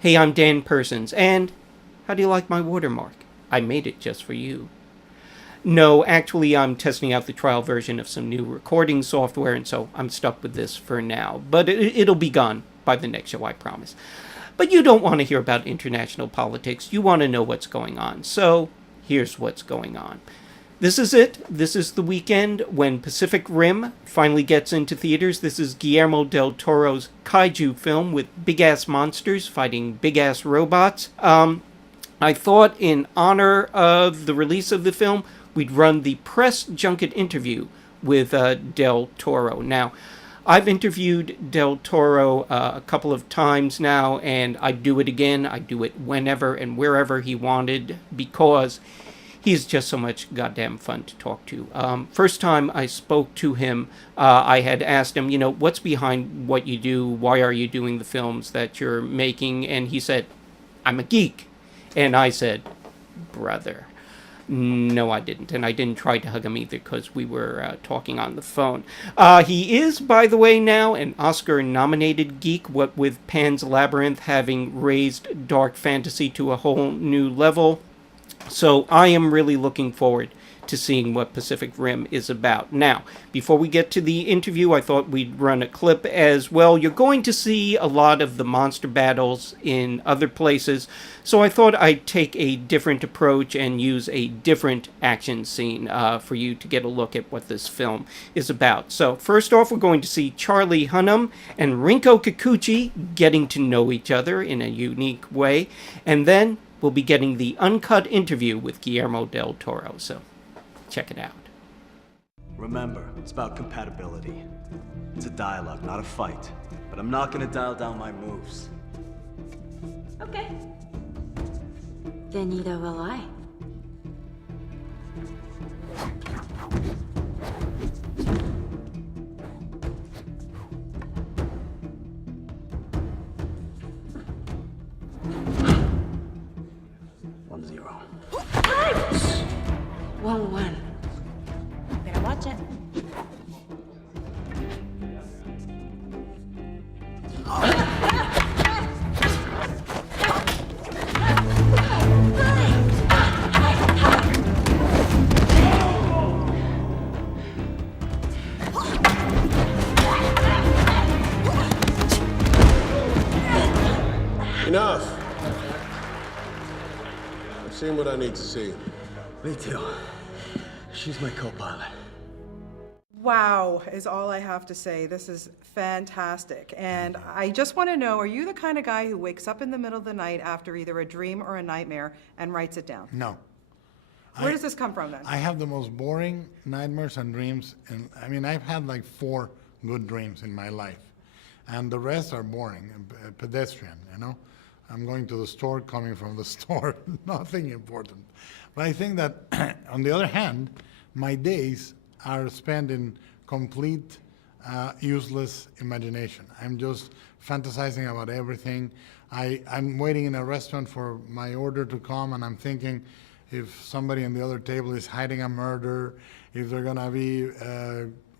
Hey, I'm Dan Persons, and how do you like my watermark? I made it just for you. No, actually, I'm testing out the trial version of some new recording software, and so I'm stuck with this for now. But it'll be gone by the next show, I promise. But you don't want to hear about international politics. You want to know what's going on. So here's what's going on. This is it. This is the weekend when Pacific Rim finally gets into theaters. This is Guillermo del Toro's kaiju film with big ass monsters fighting big ass robots. I thought, in honor of the release of the film, we'd run the press junket interview with Del Toro. Now, I've interviewed Del Toro a couple of times now, and I'd do it again. I'd do it whenever and wherever he wanted because he's just so much goddamn fun to talk to. First time I spoke to him, I had asked him, what's behind what you do? Why are you doing the films that you're making? And he said, I'm a geek. And I said, brother. No, I didn't. And I didn't try to hug him either because we were talking on the phone. He is, by the way, now an Oscar-nominated geek, what with Pan's Labyrinth having raised dark fantasy to a whole new level. So I am really looking forward to seeing what Pacific Rim is about. Now, before we get to the interview, I thought we'd run a clip as well. You're going to see a lot of the monster battles in other places, so I thought I'd take a different approach and use a different action scene for you to get a look at what this film is about. So first off, we're going to see Charlie Hunnam and Rinko Kikuchi getting to know each other in a unique way, and then we'll be getting the uncut interview with Guillermo del Toro. So check it out. Remember, it's about compatibility. It's a dialogue, not a fight. But I'm not gonna dial down my moves. Okay. Then neither will I. One. Better watch it. Enough. I've seen what I need to see. Me too. She's my co-pilot. Wow, is all I have to say. This is fantastic. And I just want to know, are you the kind of guy who wakes up in the middle of the night after either a dream or a nightmare and writes it down? No. Where does this come from then? I have the most boring nightmares and dreams. And I mean, I've had like 4 good dreams in my life. And the rest are boring, pedestrian, I'm going to the store, coming from the store, nothing important. But I think that, on the other hand, my days are spent in complete, useless imagination. I'm just fantasizing about everything. I'm waiting in a restaurant for my order to come, and I'm thinking if somebody on the other table is hiding a murder, if they're gonna be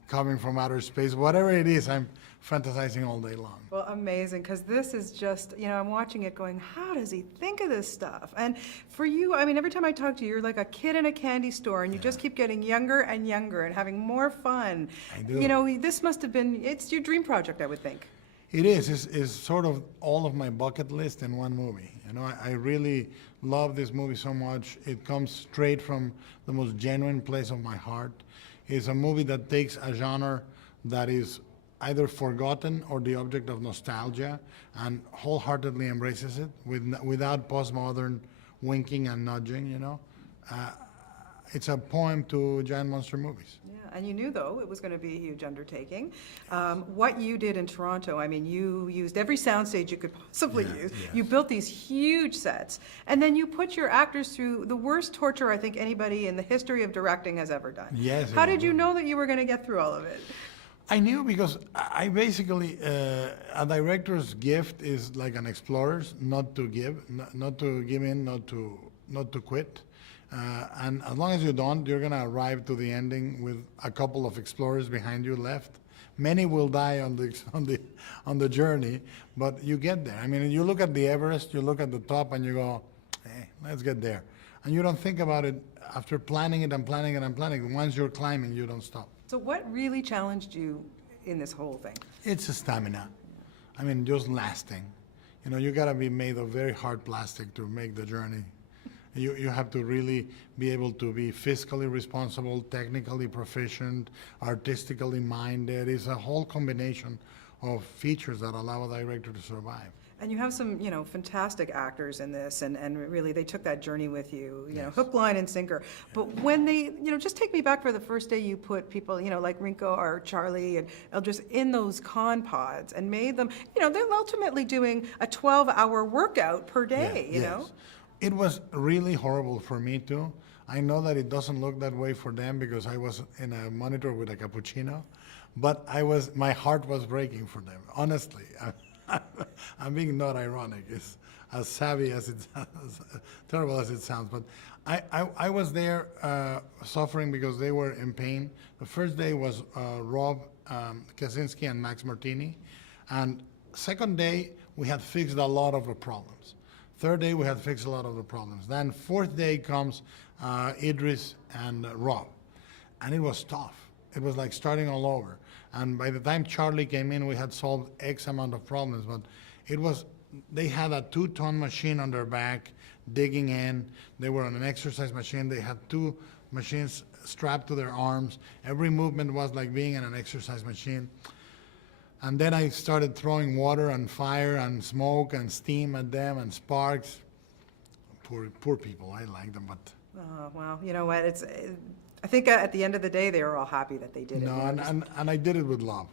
coming from outer space, whatever it is, I'm fantasizing all day long. Well, amazing, because this is just, I'm watching it going, how does he think of this stuff? And for you, I mean, every time I talk to you, you're like a kid in a candy store, and you just keep getting younger and younger and having more fun. I do. This must have been, it's your dream project, I would think. It is. It's sort of all of my bucket list in one movie. I really love this movie so much. It comes straight from the most genuine place of my heart. It's a movie that takes a genre that is either forgotten or the object of nostalgia and wholeheartedly embraces it without postmodern winking and nudging, It's a poem to giant monster movies. Yeah, and you knew, though, it was going to be a huge undertaking. What you did in Toronto, I mean, you used every soundstage you could possibly use. Yes. You built these huge sets, and then you put your actors through the worst torture I think anybody in the history of directing has ever done. Yes. How did you know that you were going to get through all of it? I knew because I basically, a director's gift is like an explorer's, not to give, not to give in, not to quit. And as long as you don't, you're gonna arrive to the ending with a couple of explorers behind you left. Many will die on the journey, but you get there. I mean, you look at the Everest, you look at the top, and you go, "Hey, let's get there." And you don't think about it after planning it and planning it and planning. Once you're climbing, you don't stop. So what really challenged you in this whole thing? It's a stamina. I mean, just lasting. You know, you gotta be made of very hard plastic to make the journey. You have to really be able to be fiscally responsible, technically proficient, artistically minded. It's a whole combination of features that allow a director to survive. And you have some, fantastic actors in this, and really they took that journey with you, hook, line, and sinker. But when they, just take me back for the first day you put people, like Rinko or Charlie and Eldris in those con pods and made them, they're ultimately doing a 12-hour workout per day, you know? It was really horrible for me too. I know that it doesn't look that way for them because I was in a monitor with a cappuccino, but my heart was breaking for them, honestly. I'm being not ironic. It's as savvy as as terrible as it sounds. But I was there suffering because they were in pain. The first day was Rob Kaczynski and Max Martini. And second day, we had fixed a lot of the problems. Third day, we had fixed a lot of the problems. Then fourth day comes Idris and Rob. And it was tough. It was like starting all over. And by the time Charlie came in, we had solved X amount of problems. But they had a 2-ton machine on their back, digging in. They were on an exercise machine. They had 2 machines strapped to their arms. Every movement was like being in an exercise machine. And then I started throwing water and fire and smoke and steam at them and sparks. Poor people. I like them, but... Oh, well, you know what, I think at the end of the day, they were all happy that they did it. No, and I did it with love.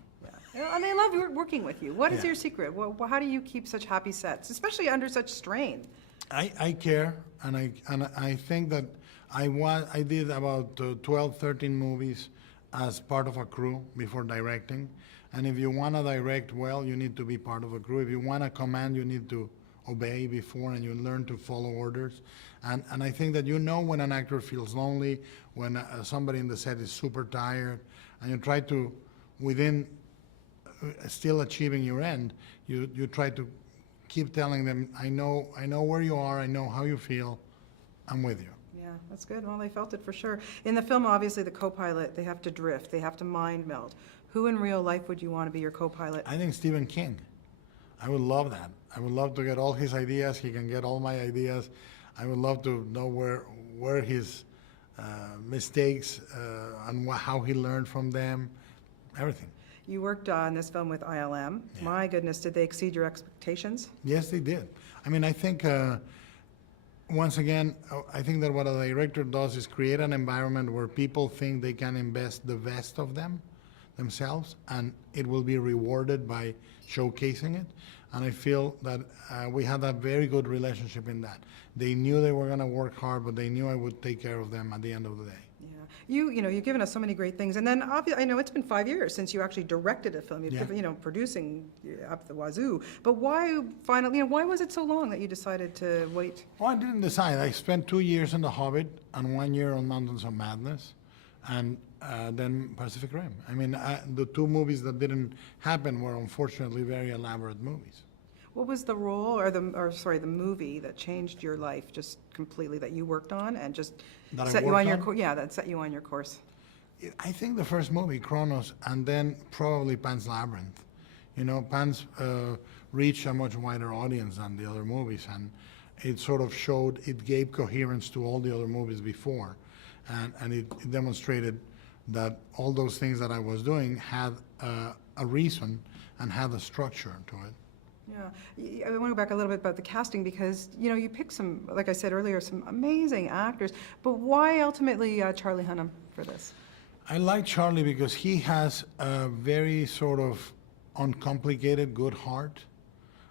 Yeah. And they love working with you. What is your secret? How do you keep such happy sets, especially under such strain? I care, and I think that I did about 12, 13 movies as part of a crew before directing. And if you want to direct well, you need to be part of a crew. If you want to command, you need to obey before, and you learn to follow orders. And I think that when an actor feels lonely, when somebody in the set is super tired, and you try to, within still achieving your end, you try to keep telling them, I know where you are, I know how you feel, I'm with you. Yeah, that's good. Well, they felt it for sure. In the film, obviously, the co-pilot, they have to drift, they have to mind meld. Who in real life would you want to be your co-pilot? I think Stephen King. I would love that. I would love to get all his ideas. He can get all my ideas. I would love to know where his mistakes and how he learned from them, everything. You worked on this film with ILM. Yeah. My goodness, did they exceed your expectations? Yes, they did. I mean, I think, once again, I think that what a director does is create an environment where people think they can invest the best of themselves, and it will be rewarded by showcasing it. And I feel that we had a very good relationship in that. They knew they were going to work hard, but they knew I would take care of them at the end of the day. Yeah, you've given us so many great things, and then obviously I know it's been 5 years since you actually directed a film. You've producing up the wazoo. But why finally? Why was it so long that you decided to wait? Well, I didn't decide. I spent 2 years on The Hobbit and 1 year on Mountains of Madness, and then Pacific Rim. I mean, the 2 movies that didn't happen were unfortunately very elaborate movies. What was the role, the movie that changed your life just completely, that you worked on and just set you on your course? Yeah, that set you on your course. I think the first movie, Kronos, and then probably Pan's Labyrinth. Pan's reached a much wider audience than the other movies, and it sort of it gave coherence to all the other movies before, and it demonstrated that all those things that I was doing had a reason and had a structure to it. Yeah, I want to go back a little bit about the casting because, you picked some, like I said earlier, some amazing actors, but why ultimately Charlie Hunnam for this? I like Charlie because he has a very sort of uncomplicated, good heart,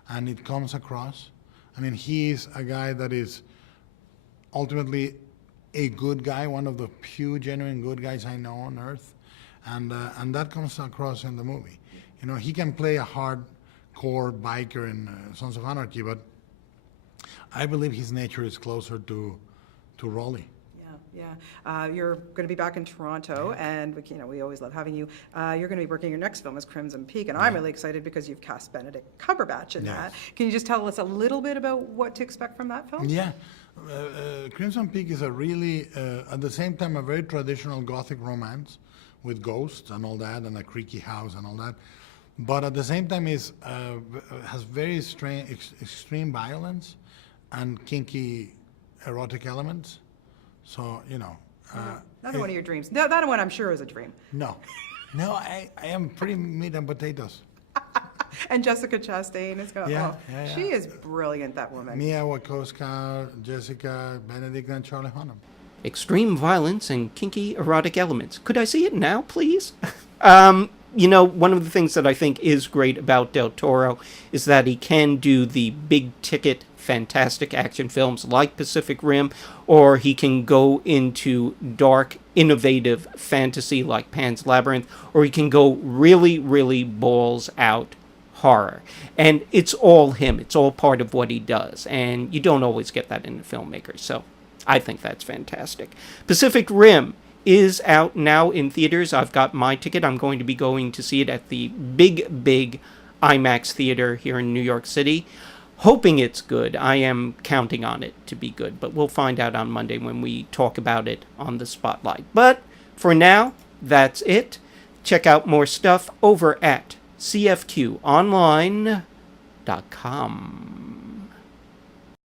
and it comes across. I mean, he's a guy that is ultimately a good guy, one of the few genuine good guys I know on earth, and that comes across in the movie. He can play a hardcore biker in Sons of Anarchy, but I believe his nature is closer to Rolly. yeah. You're going to be back in Toronto, and we always love having you. You're going to be working your next film as Crimson Peak, and I'm really excited because you've cast Benedict Cumberbatch in that. Can you just tell us a little bit about what to expect from that film? Yeah. Crimson Peak is a really, at the same time, a very traditional Gothic romance with ghosts and all that, and a creaky house and all that. But at the same time, has very extreme violence and kinky erotic elements. So, Another one of your dreams. No, that one I'm sure is a dream. No, I am pretty meat and potatoes. And Jessica Chastain is going. Yeah, Oh, yeah. she is brilliant. That woman. Mia Wasikowska, Jessica, Benedict, and Charlie Hunnam. Extreme violence and kinky erotic elements. Could I see it now, please? One of the things that I think is great about Del Toro is that he can do the big-ticket, fantastic action films like Pacific Rim, or he can go into dark, innovative fantasy like Pan's Labyrinth, or he can go really, really balls-out horror. And it's all him. It's all part of what he does. And you don't always get that in a filmmaker. So I think that's fantastic. Pacific Rim is out now in theaters. I've got my ticket. I'm going to be going to see it at the big IMAX theater here in New York City. Hoping it's good. I am counting on it to be good. But we'll find out on Monday when we talk about it on the Spotlight. But for now, that's it. Check out more stuff over at cfqonline.com.